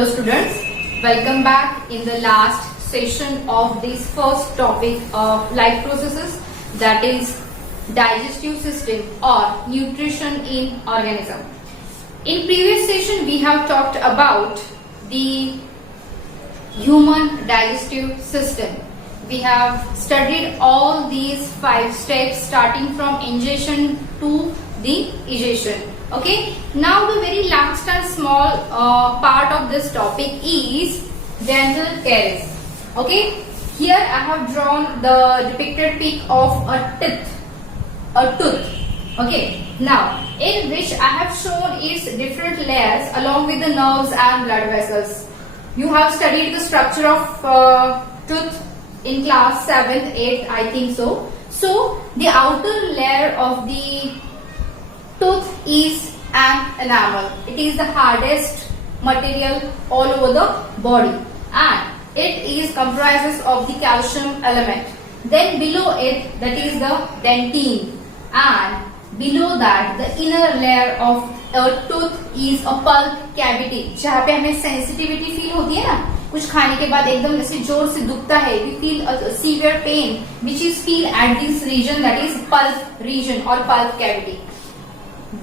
Hello students, welcome back in the last session of this first topic of life processes, that is digestive system or nutrition in organism. In previous session we have talked about the human digestive system. We have studied all these 5 steps starting from ingestion to the egestion. Okay, now the very last and small part of this topic is dental caries. Okay, here I have drawn the depicted peak of a tooth. Okay, now in which I have shown its different layers along with the nerves and blood vessels. You have studied the structure of tooth in class 7th, 8th, I think so. So the outer layer of the tooth is an enamel. It is the hardest material all over the body and it is comprises of the calcium element. Then below it, that is the dentine, and below that the inner layer of a tooth is a pulp cavity, जहाँ पे हमें sensitivity feel होती है ना, कुछ खाने के बाद एकदम ऐसे जोर से दुखता है, we feel a severe pain which is feel at this region, that is pulp region or pulp cavity.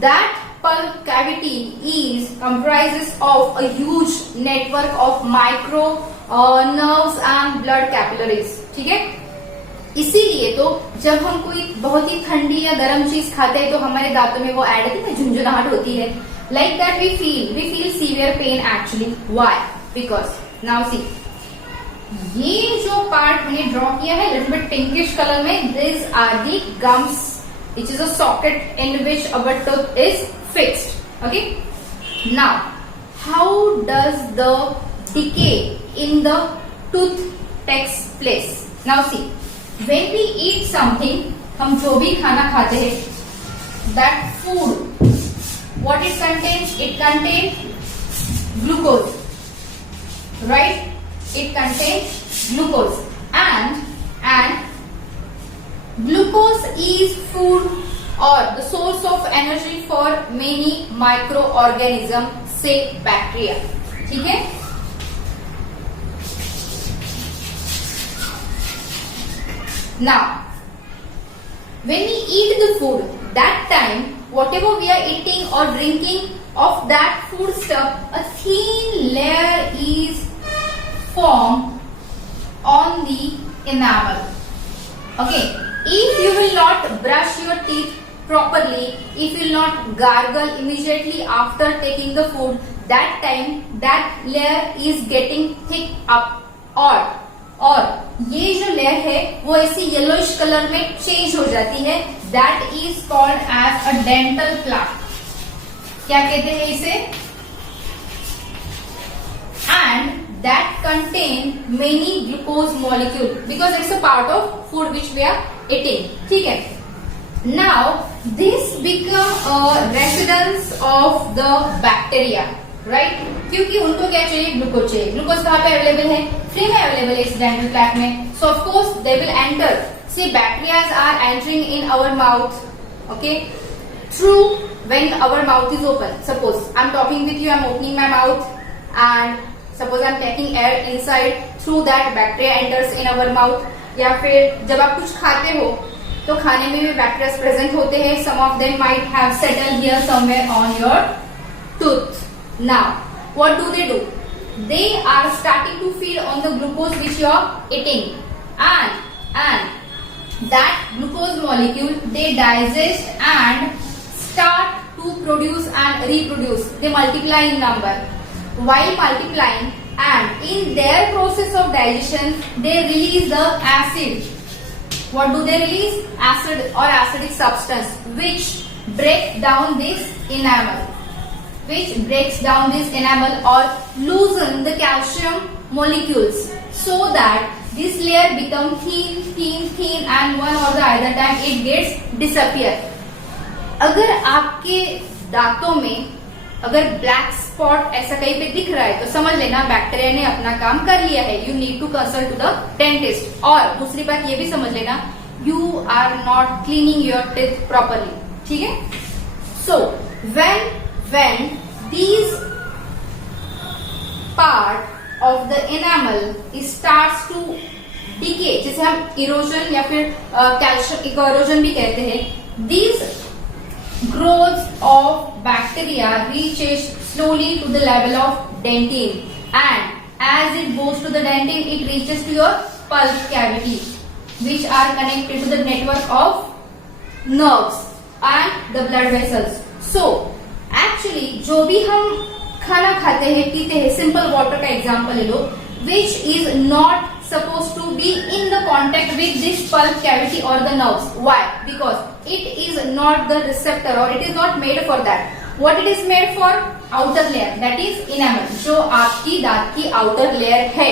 That pulp cavity is comprises of a huge network of micro nerves and blood capillaries. ठीक है, इसीलिए तो जब हम कोई बहुत ही ठंडी या गर्म चीज खाते हैं तो हमारे दांतों में वो ऐड होती है, झुंझुनाहट होती है. Like that we feel severe pain actually. Why? Because now see, ये जो पार्ट मैंने ड्रॉ किया है लिटिल बिट पिंकिश कलर में, this are the gums which is a socket in which our tooth is fixed. Okay, now how does the decay in the tooth takes place? Now see, when we eat something, हम जो भी खाना खाते हैं, that food, what it contains? It contains glucose, right? It contains glucose, and glucose is food or the source of energy for many microorganisms, say bacteria. ठीक है? Now, when we eat the food, that time whatever we are eating or drinking of that food stuff, a thin layer is formed on the enamel. Okay, if you will not brush your teeth properly, if you will not gargle immediately after taking the food, that time that layer is getting thick up, और ये जो layer है वो ऐसी yellowish colour में change हो जाती है. That is called as a dental plaque. क्या कहते हैं इसे? And that contain many glucose molecule because it's a part of food which we are eating. ठीक है, now this become a residence of the bacteria, right? क्योंकि उनको क्या चाहिए? ग्लूकोज चाहिए. ग्लूकोज कहाँ पे अवेलेबल है? फ्री में अवेलेबल है इस डेंटल प्लाक में. So of course they will enter. See, bacterias are entering in our mouth, okay, through when our mouth is open. Suppose I am talking with you, I am opening my mouth and suppose I am taking air inside, through that bacteria enters in our mouth. या फिर जब आप कुछ खाते हो तो खाने में भी बैक्टीरिया प्रेजेंट होते हैं. Some of them might have settled here somewhere on your tooth. Now, what do? They are starting to feed on the glucose which you are eating, and that glucose molecule they digest and start to produce and reproduce. They multiply in number. While multiplying, and in their process of digestion, they release the acid. What do they release? Acid or acidic substance, which break down this enamel. Which breaks down this enamel or loosen the calcium molecules so that this layer become thin and one or the other time it gets disappear. अगर आपके दांतों में अगर black spot ऐसा कहीं पे दिख रहा है तो समझ लेना बैक्टीरिया ने अपना काम कर लिया है. You need to consult to the dentist. और दूसरी बात ये भी समझ लेना, you are not cleaning your teeth properly. ठीक है? सो when these part of the enamel starts to decay, जिसे हम erosion या फिर calcium erosion भी कहते हैं. These growth of bacteria reaches slowly to the level of dentin, and as it goes to the dentin, it reaches to your pulp cavity, which are connected to the network of nerves and the blood vessels. So actually जो भी हम खाना खाते हैं पीते हैं, simple water का example ले लो, which is not supposed to be in the contact with this pulp cavity or the nerves. Why? Because it is not the receptor or it is not made for that. What it is made for? Outer layer, that is enamel, जो आपकी दांत की outer layer है.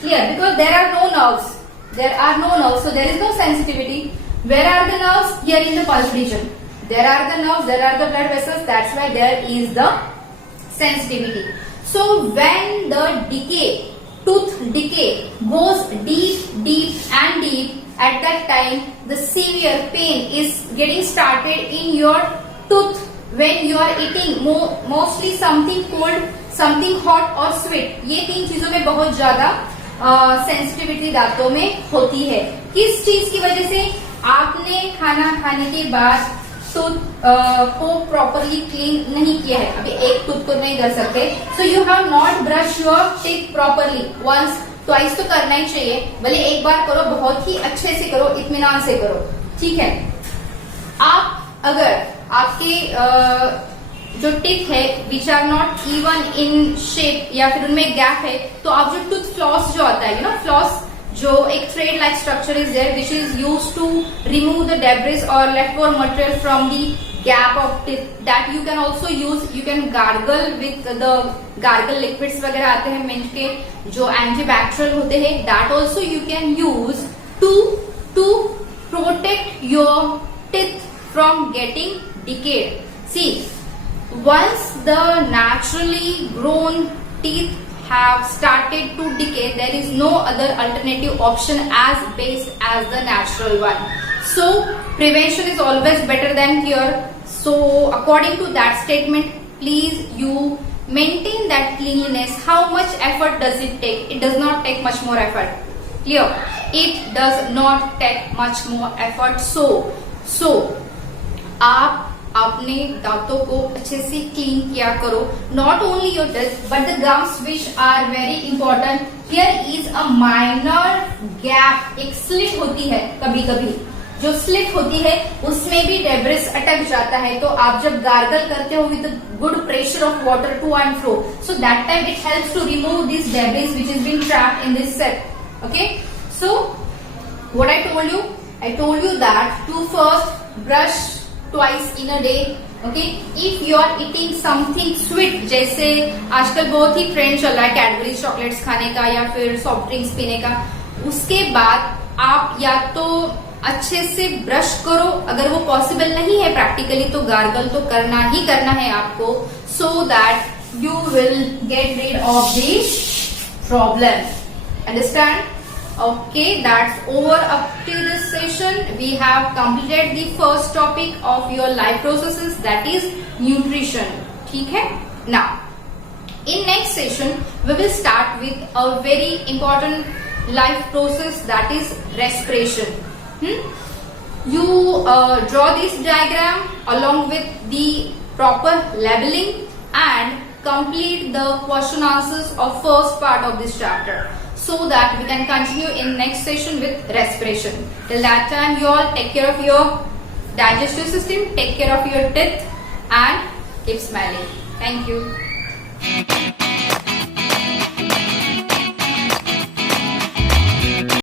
Clear? Because there are no nerves. There are no nerves, so there is no sensitivity. Where are the nerves? Here in the pulp region. There are the nerves, there are the blood vessels, that's why there is the sensitivity. So when the decay, tooth decay goes deep and deep, at that time the severe pain is getting started in your tooth when you are eating mostly something cold, something hot or sweet. ये तीन चीजों में बहुत ज्यादा sensitivity दांतों में होती है. किस चीज की वजह से? आपने खाना खाने के बाद टूथ को प्रॉपरली क्लीन नहीं किया है. अभी एक टूथ को नहीं कर सकते, so you have not brush your teeth properly. Once twice तो करना ही चाहिए, भले एक बार करो, बहुत ही अच्छे से करो, इत्मीनान से करो, ठीक है. आप अगर आपके जो टीथ है which are not even in shape या फिर उनमें गैप है, तो आप जो टूथ फ्लॉस जो आता है, फ्लॉस जो एक thread like structure is there which is used to remove the debris और left over material from the gap of teeth, that you can also use. You can gargle with the gargle liquids वगैरह आते हैं mint के जो antibacterial होते हैं, that also you can use to protect your teeth from getting decayed. See, once the naturally grown teeth have started to decay, there is no other alternative option as best as the natural one. So prevention is always better than cure. So according to that statement, please you maintain that cleanliness. How much effort does it take? It does not take much more effort. Clear? It does not take much more effort. So आप अपने दांतों को अच्छे से clean किया करो. Not only your teeth but the gums which are very important. Here is a minor gap. एक slit होती है, कभी कभी जो स्लिट होती है उसमें भी डेब्रिस अटक जाता है, तो आप जब गार्गल करते हो with good pressure of water to and fro, so that time it helps to remove this debris which is been trapped in this set. Okay, so what I told you that to first brush twice in a day. Okay, if you are eating something sweet, जैसे आजकल बहुत ही trend चल रहा है Cadbury chocolates खाने का या फिर सॉफ्ट ड्रिंक्स पीने का, उसके बाद आप या तो अच्छे से ब्रश करो, अगर वो पॉसिबल नहीं है प्रैक्टिकली तो गार्गल तो करना ही करना है आपको, so that you will get rid of this problem. Understand? Okay, that's over up to this session. We have completed the first topic of your life processes, that is nutrition. ठीक है? Now, in next session, we will start with a very important life process, that is respiration. You draw this diagram along with the proper labeling and complete the question answers of first part of this chapter, so that we can continue in next session with respiration. Till that time, you all take care of your digestive system, take care of your teeth, and keep smiling. Thank you.